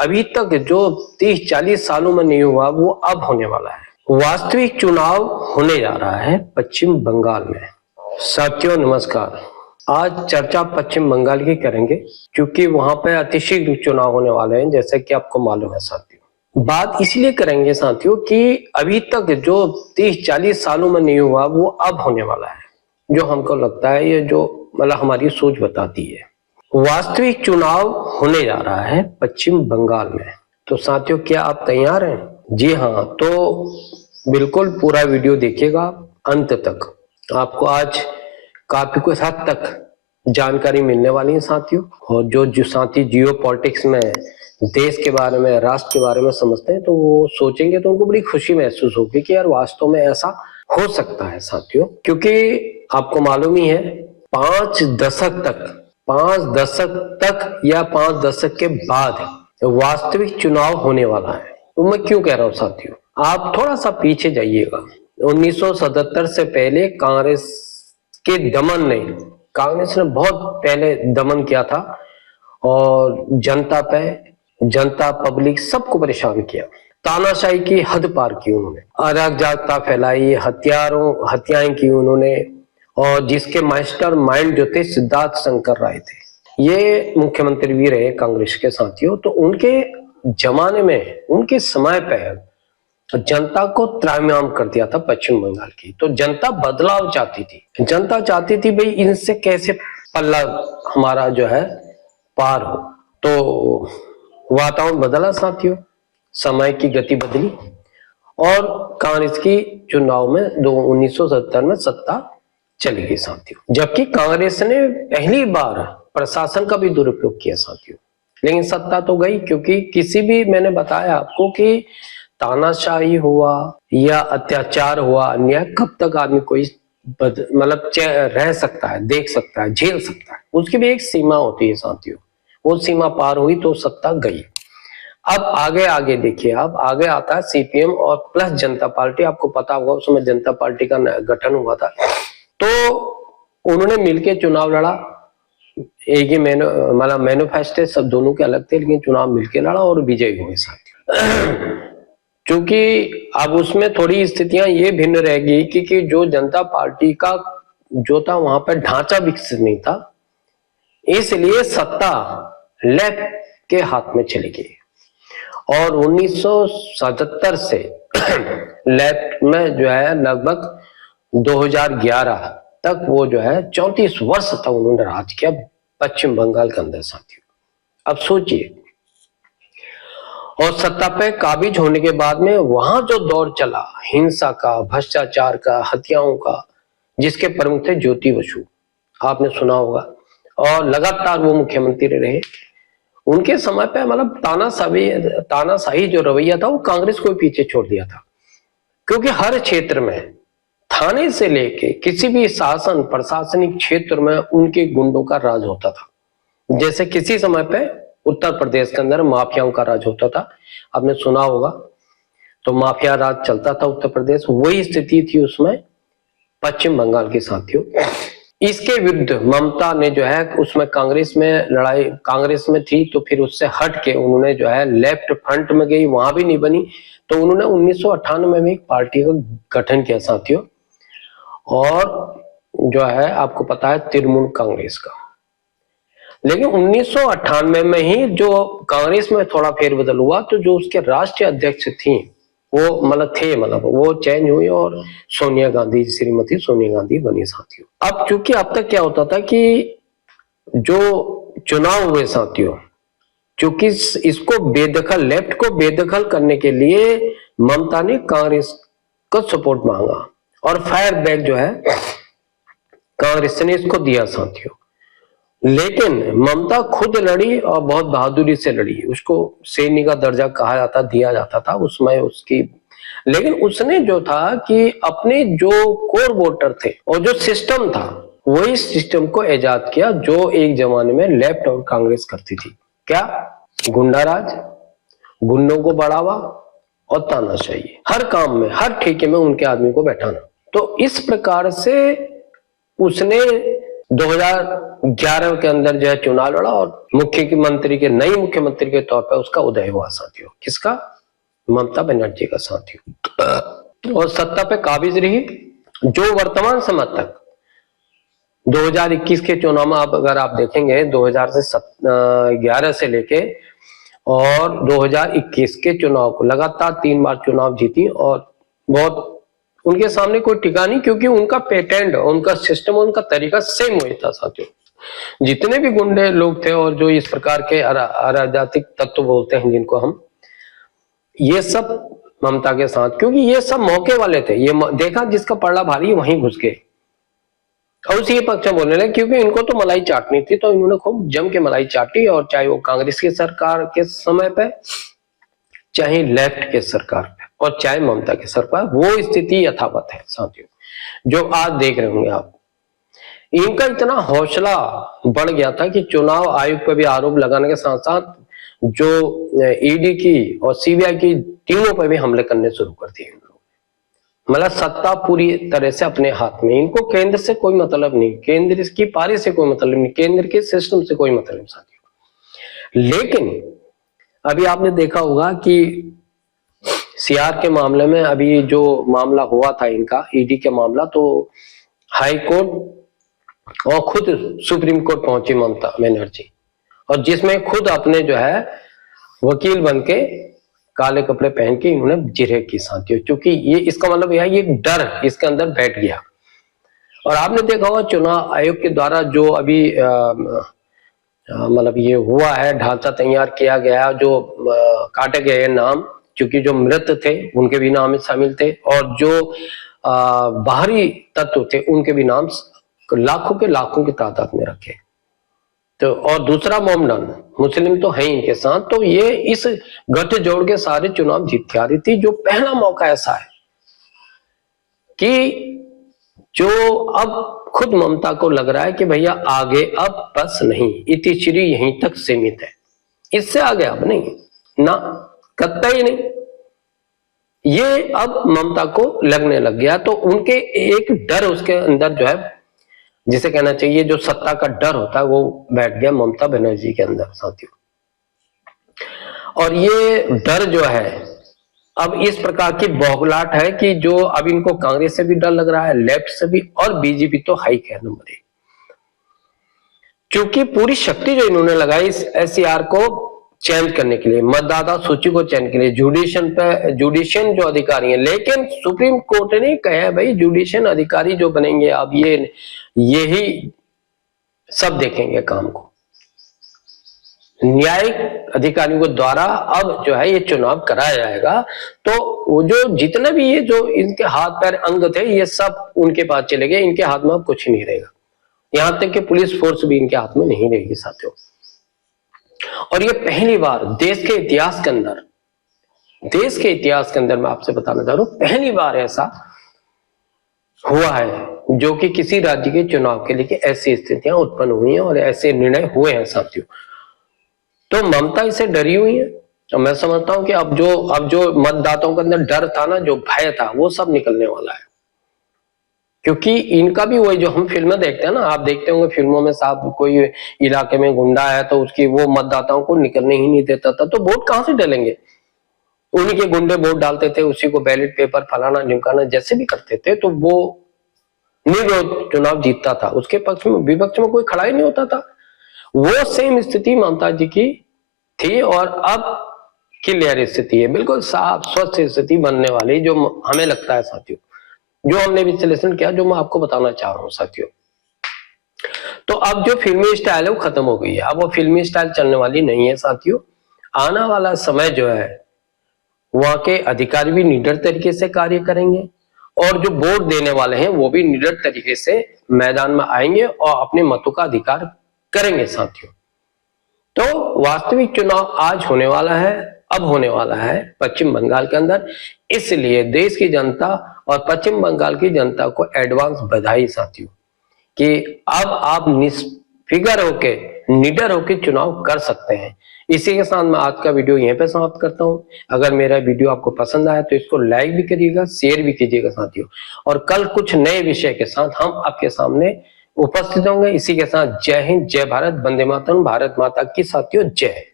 अभी तक जो 30-40 सालों में नहीं हुआ वो अब होने वाला है। वास्तविक चुनाव होने जा रहा है पश्चिम बंगाल में। साथियों नमस्कार, आज चर्चा पश्चिम बंगाल की करेंगे क्योंकि वहां पर अतिशीघ्र चुनाव होने वाले हैं, जैसे कि आपको मालूम है साथियों। बात इसलिए करेंगे साथियों कि अभी तक जो 30-40 सालों में नहीं हुआ वो अब होने वाला है, जो हमको लगता है, ये जो मतलब हमारी सोच बताती है। वास्तविक चुनाव होने जा रहा है पश्चिम बंगाल में। तो साथियों, क्या आप तैयार हैं? जी हाँ, तो बिल्कुल पूरा वीडियो देखिएगा अंत तक। आपको आज काफी कुछ हद तक जानकारी मिलने वाली है साथियों। और जो साथी जियो पॉलिटिक्स में देश के बारे में, राष्ट्र के बारे में समझते हैं, तो वो सोचेंगे तो उनको बड़ी खुशी महसूस होगी कि यार वास्तव में ऐसा हो सकता है साथियों। क्योंकि आपको मालूम ही है 5 दशक तक या 5 दशक के बाद वास्तविक चुनाव होने वाला है। तो मैं क्यों कह रहा हूँ साथियों, आप थोड़ा सा पीछे जाइएगा। 1977 से पहले कांग्रेस ने बहुत पहले दमन किया था और जनता पब्लिक सबको परेशान किया। तानाशाही की हद पार की उन्होंने, अराजकता फैलाई, हत्याएं की उन्होंने। और जिसके मास्टर माइंड जो थे सिद्धार्थ शंकर राय थे, ये मुख्यमंत्री भी रहे कांग्रेस के साथियों। तो उनके जमाने में, उनके समय पर जनता को त्राहिमाम कर दिया था पश्चिम बंगाल की। तो जनता बदलाव चाहती थी। जनता चाहती थी भाई इनसे कैसे पल्ला हमारा जो है पार हो। तो वातावरण बदला साथियों, समय की गति बदली और कांग्रेस की चुनाव में 1970 में सत्ता चली गई साथियों। जबकि कांग्रेस ने पहली बार प्रशासन का भी दुरुपयोग किया साथियों, लेकिन सत्ता तो गई। क्योंकि किसी भी, मैंने बताया आपको कि तानाशाही हुआ या अत्याचार हुआ, अन्याय, कब तक आदमी कोई मतलब रह सकता है, देख सकता है, झेल सकता है? उसकी भी एक सीमा होती है साथियों। वो सीमा पार हुई तो सत्ता गई। अब आगे देखिए, अब आगे आता है सीपीएम और प्लस जनता पार्टी। आपको पता होगा उस समय जनता पार्टी का गठन हुआ था। तो उन्होंने मिलकर चुनाव लड़ा। एक ही मतलब मैनिफेस्टो सब दोनों के अलग थे, लेकिन चुनाव मिलकर लड़ा और विजयी हुए साथियों। क्योंकि अब उसमें थोड़ी स्थितियां ये भिन्न रहेगी कि जो जनता पार्टी का जो था वहां पर ढांचा विकसित नहीं था, इसलिए सत्ता लेफ्ट के हाथ में चली गई। और 1977 से लेफ्ट में जो है लगभग 2011 तक वो जो है 34 वर्ष तक उन्होंने राज किया पश्चिम बंगाल के अंदर साथियों। अब सोचिए, और सत्ता पे काबिज होने के बाद में वहां जो दौर चला हिंसा का, भ्रष्टाचार का, हत्याओं का, जिसके प्रमुख थे ज्योति बसु, आपने सुना होगा। और लगातार वो मुख्यमंत्री रहे। उनके समय पे मतलब तानाशाही जो रवैया था वो कांग्रेस को पीछे छोड़ दिया था। क्योंकि हर क्षेत्र में, थाने से लेके किसी भी शासन प्रशासनिक क्षेत्र में उनके गुंडों का राज होता था। जैसे किसी समय पे उत्तर प्रदेश के अंदर माफियाओं का राज होता था, आपने सुना होगा। तो माफिया राज चलता था उत्तर प्रदेश, वही स्थिति थी उसमें पश्चिम बंगाल के साथियों। इसके विरुद्ध ममता ने जो है उसमें कांग्रेस में लड़ाई, कांग्रेस में थी तो फिर उससे हट के उन्होंने जो है लेफ्ट फ्रंट में गई, वहां भी नहीं बनी। तो उन्होंने 1998 में एक पार्टी का गठन किया साथियों, और जो है आपको पता है तृणमूल कांग्रेस का। लेकिन 1998 में ही जो कांग्रेस में थोड़ा फेरबदल हुआ, तो जो उसके राष्ट्रीय अध्यक्ष थी वो चेंज हुई और सोनिया गांधी, श्रीमती सोनिया गांधी बनी साथियों। अब चूंकि अब तक क्या होता था कि जो चुनाव हुए साथियों, चूंकि इसको बेदखल, लेफ्ट को बेदखल करने के लिए ममता ने कांग्रेस का सपोर्ट मांगा और फायर बैक जो है कांग्रेस ने इसको दिया साथियों। लेकिन ममता खुद लड़ी और बहुत बहादुरी से लड़ी। उसको सैनिक का दर्जा दिया जाता था उसमें उसकी। लेकिन उसने जो था कि अपने जो कोर वोटर थे और जो सिस्टम था, वही सिस्टम को इजाद किया जो एक जमाने में लेफ्ट और कांग्रेस करती थी। क्या? गुंडा राज, गुंडों को बढ़ावा और तानाशाही, हर काम में, हर ठेके में उनके आदमी को बैठाना। तो इस प्रकार से उसने 2011 के अंदर जो है चुनाव लड़ा और मुख्यमंत्री के नई मुख्यमंत्री के तौर पर उसका उदय हुआ साथियों। किसका? ममता बनर्जी का साथियों। और सत्ता पे काबिज रही, जो वर्तमान समय तक 2021 के चुनाव में अगर आप देखेंगे 2011 से लेके और 2021 के चुनाव को लगातार 3 बार चुनाव जीती और बहुत उनके सामने कोई टिका नहीं, क्योंकि उनका पैटर्न, उनका सिस्टम, उनका तरीका सेम वही था साथियों। जितने भी गुंडे लोग थे और जो इस प्रकार के अराजक तत्व बोलते हैं जिनको हम, ये सब ममता के साथ, क्योंकि ये सब मौके वाले थे। ये देखा जिसका पल्ला भारी वहीं घुस गए और उसी के पक्ष में बोलने लगे, क्योंकि इनको तो मलाई चाटनी थी, तो इन्होंने खूब जम के मलाई चाटी। और चाहे वो कांग्रेस की सरकार के समय पे, चाहे लेफ्ट के सरकार पे, और चाहे ममता की सरकार, वो स्थिति यथावत है साथियों जो आज देख रहे होंगे आप। इनका इतना हौसला बढ़ गया था कि चुनाव आयोग पर भी आरोप लगाने के साथ साथ जो ईडी की और सीबीआई की टीमों पर भी हमले करने शुरू कर दिए। मतलब सत्ता पूरी तरह से अपने हाथ में, इनको केंद्र से कोई मतलब नहीं, केंद्र की पारी से कोई मतलब नहीं, केंद्र के सिस्टम से कोई मतलब नहीं साथियों। लेकिन अभी आपने देखा होगा कि सीआर के मामले में अभी जो मामला हुआ था इनका, ईडी का मामला, तो हाई कोर्ट और खुद सुप्रीम कोर्ट पहुंची ममता बनर्जी, और जिसमें खुद अपने जो है वकील बनके काले कपड़े पहन के इन्होंने जिरह की साथियों, क्योंकि ये इसका मतलब यह है, ये डर इसके अंदर बैठ गया। और आपने देखा होगा चुनाव आयोग के द्वारा जो अभी मतलब ये हुआ है, ढांचा तैयार किया गया, जो काटे गए नाम, क्योंकि जो मृत थे उनके भी नाम शामिल थे और जो बाहरी तत्व थे उनके भी नाम लाखों के लाखों की तादाद में रखे। तो और दूसरा मोमडन मुस्लिम तो है इनके साथ, तो ये इस गठजोड़ के सारे चुनाव जीत के आ रही थी। जो पहला मौका ऐसा है कि जो अब खुद ममता को लग रहा है कि भैया आगे अब बस नहीं, इतिश्री यहीं तक सीमित है, इससे आगे अब नहीं ना, कतई नहीं। ये अब ममता को लगने लग गया, तो उनके एक डर उसके अंदर जो है, जिसे कहना चाहिए जो सत्ता का डर होता है, वो बैठ गया ममता बनर्जी के अंदर साथियों। और ये डर जो है अब इस प्रकार की बौखलाहट है कि जो अब इनको कांग्रेस से भी डर लग रहा है, लेफ्ट से भी, और बीजेपी तो हाई है नंबर 1, क्योंकि पूरी शक्ति जो इन्होंने लगाई इस एससीआर को चेंज करने के लिए, मतदाता सूची को चेंज के लिए, जुडिशियल जो अधिकारी हैं। लेकिन सुप्रीम कोर्ट ने कहा भाई जुडिशियल अधिकारी जो बनेंगे अब यही सब देखेंगे काम को, न्यायिक अधिकारियों के द्वारा अब जो है ये चुनाव कराया जाएगा। तो वो जो जितने भी ये जो इनके हाथ पैर अंग थे ये सब उनके पास चले गए, इनके हाथ में अब कुछ नहीं रहेगा, यहां तक कि पुलिस फोर्स भी इनके हाथ में नहीं रहेगी साथियों। और ये पहली बार देश के इतिहास के अंदर मैं आपसे बताना चाह रहा हूं, पहली बार ऐसा हुआ है जो कि किसी राज्य के चुनाव के लिए ऐसी स्थितियां उत्पन्न हुई हैं और ऐसे निर्णय हुए हैं साथियों। तो ममता इससे डरी हुई है और मैं समझता हूं कि अब जो मतदाताओं के अंदर डर था ना, जो भय था, वो सब निकलने वाला है। क्योंकि इनका भी वही जो हम फिल्में देखते हैं ना, आप देखते होंगे फिल्मों में साहब कोई इलाके में गुंडा है तो उसकी वो मतदाताओं को निकलने ही नहीं देता था, तो वोट कहां से डालेंगे? उन्हीं के गुंडे वोट डालते थे, उसी को बैलेट पेपर फलाना ढिमकाना जैसे भी करते थे, तो वो निर्विरोध चुनाव जीतता था, उसके पक्ष में विपक्ष में कोई खड़ा ही नहीं होता था। वो सेम स्थिति ममता जी की थी और अब क्लियर स्थिति है, बिल्कुल साफ स्वच्छ स्थिति बनने वाली, जो हमें लगता है साथियों, जो हमने विश्लेषण किया, जो मैं आपको बताना चाह रहा हूं साथियों। तो अब जो फिल्मी स्टाइल है वो खत्म हो गई है, अब वो फिल्मी स्टाइल चलने वाली नहीं है साथियों। आने वाला समय जो है वहां के अधिकारी भी निडर तरीके से कार्य करेंगे और जो वोट देने वाले हैं वो भी निडर तरीके से मैदान में आएंगे और अपने मतों का अधिकार करेंगे साथियों। तो वास्तविक चुनाव आज होने वाला है, अब होने वाला है पश्चिम बंगाल के अंदर, इसलिए देश की जनता और पश्चिम बंगाल की जनता को एडवांस बधाई साथियों कि अब आप निस्फिकर होके, निडर होके चुनाव कर सकते हैं। इसी के साथ मैं आज का वीडियो यहीं पे समाप्त करता हूं। अगर मेरा वीडियो आपको पसंद आया तो इसको लाइक भी करिएगा, शेयर भी कीजिएगा साथियों, और कल कुछ नए विषय के साथ हम आपके सामने उपस्थित होंगे। इसी के साथ जय हिंद, जय भारत, वंदे मातरम, भारत माता की साथियों जय।